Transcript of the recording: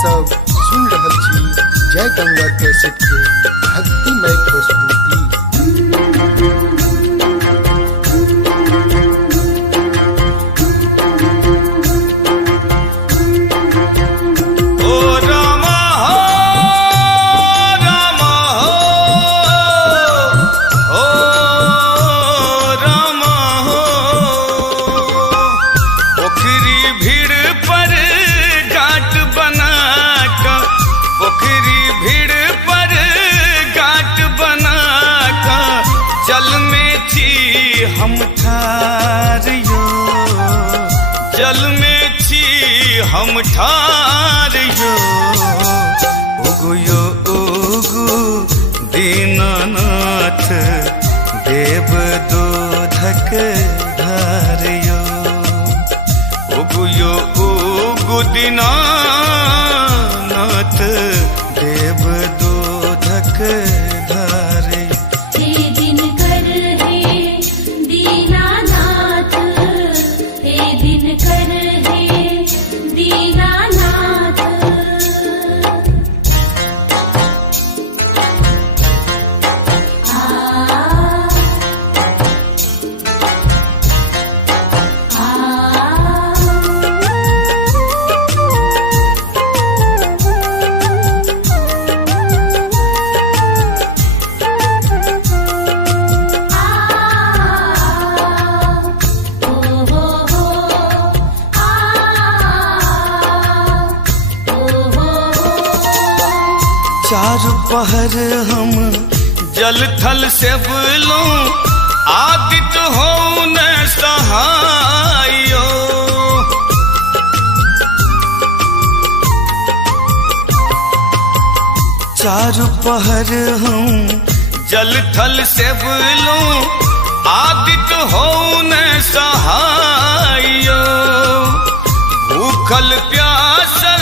सब सुन रहल छी जय गंगा कैसेट के भक्तिमय प्रस्तुति। हम ठारियो जल में छी हम ठारियो उगुयो उगु दीनानाथ देव दूधक धारियो उगुयो उगु दीनानाथ देव दूधक धारियो। चार पहर हम जल थल से बोलो आदित्य हो न सहायो चार पहर हम जल थल से बोलो आदित्य हो न सहायो भूखल प्यासल